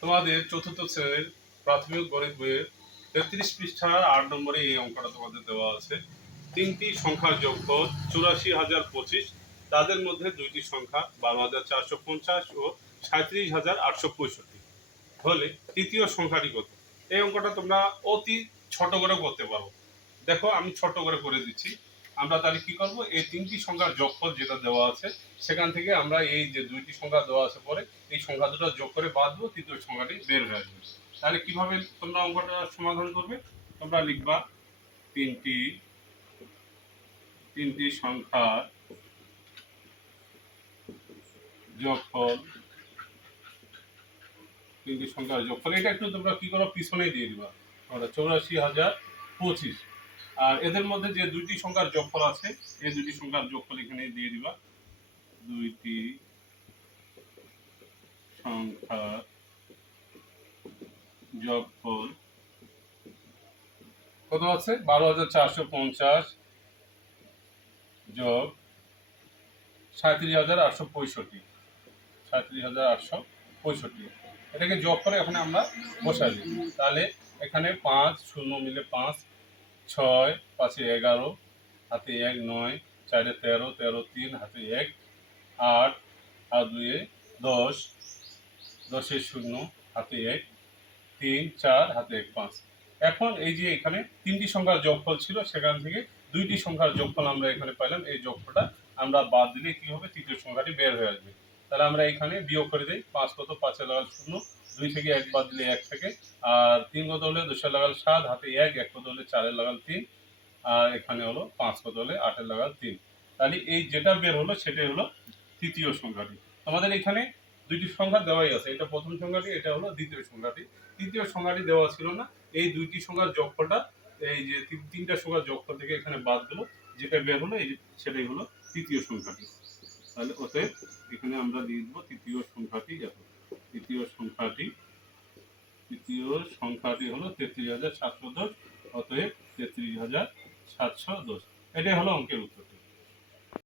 তোমাদের চতুর্থ শ্রেণির প্রাথমিক গণিত বইয়ের তেত্রিশ পৃষ্ঠার আট নম্বরে এই অঙ্কটা তোমাদের দেওয়া আছে। তিনটি সংখ্যার যোগফল চুরাশি হাজার পঁচিশ, তাদের মধ্যে দুইটি সংখ্যা বারো হাজার চারশো পঞ্চাশ ও সাঁত্রিশ হাজার আটশো পঁয়ষট্টি। হলে তৃতীয় সংখ্যাটি কত? এই অঙ্কটা তোমরা অতি ছোট করে করতে পারো। দেখো আমি ছোট করে করে দিচ্ছি। আমরা তাহলে কি করব? এই তিনটি সংখ্যার যোগফল যেটা দেওয়া আছে, সেখান থেকে আমরা এই যে দুইটি সংখ্যা দেওয়া আছে পরে, এই সংখ্যা দুটো যোগ করে বাদ দেবো, তৃতীয় সংখ্যাটি বের হয়ে আসবে। তাহলে কীভাবে তোমরা অঙ্কটা সমাধান করবে? তোমরা লিখবা, তিনটি তিনটি সংখ্যার যোগফল, তিনটি সংখ্যার যোগফল, এটা একটু তোমরা কি করো? পিছনে দিয়ে দিবা। আমরা চৌরাশি হাজার পঁচিশ। আর এদের মধ্যে যে দুইটি সংখ্যার যোগফল আছে, এই দুইটি সংখ্যার যোগফল এখানে দিয়ে দিবা। দুইটি সংখ্যার যোগফল কত আছে? বারো হাজার চারশো পঞ্চাশ যোগ সাঁত্রিশ হাজার আটশো পঁয়ষট্টি। সাঁত্রিশ হাজার আটশো পঁয়ষট্টি। এটাকে যোগ করে এখানে আমরা বসাই দিই। তাহলে এখানে পাঁচ শূন্য মিলে পাঁচ ছয়, পাঁচে এগারো, হাতে এক, নয়, চারে তেরো তেরো তিন, হাতে এক, আট, আর দুয়ে দশ, দশে শূন্য, হাতে এক, তিন, চার, হাতে এক, পাঁচ। এখন এই যে এখানে তিনটি সংখ্যার যোগফল ছিল, সেখান থেকে দুইটি সংখ্যার যোগফল আমরা এখানে পাইলাম। এই যোগফলটা আমরা বাদ দিলে কি হবে? তৃতীয় সংখ্যাটি বের হয়ে আসবে। তাহলে আমরা এখানে বিয়োগ করে দিই। পাঁচ কত? পাঁচে লাগাল শূন্য, দুই থেকে এক বাদ দিলে এক থেকে, আর তিন কত হলে দুশো লাগাল সাত, হাতে এক এক কত হলে চারের লাগাল তিন, আর এখানে হলো পাঁচ কত হলে আটের লাগাল তিন। তাহলে এই যেটা বের হলো সেটাই হলো তৃতীয় সংখ্যাটি। আমাদের এখানে দুইটি সংখ্যা দেওয়াই আছে। এটা প্রথম সংখ্যাটি, এটা হলো দ্বিতীয় সংখ্যাটি। তৃতীয় সংখ্যাটি দেওয়া ছিল না। এই দুইটি সংখ্যার যোগফলটা, এই যে তিন- তিনটা সংখ্যার যোগফল থেকে এখানে বাদ দিল, যেটা বের হলো, এই সেটাই হলো তৃতীয় সংখ্যাটি। তাহলে অতএব এখানে আমরা দিয়ে দেবো তৃতীয় সংখ্যাটি এত তৃতীয় সংখ্যাটি তৃতীয় সংখ্যাটি হলো তেত্রিশ হাজার সাতশো দশ, অতএব তেত্রিশ হাজার সাতশো দশ। এটাই হলো অঙ্কের উত্তর।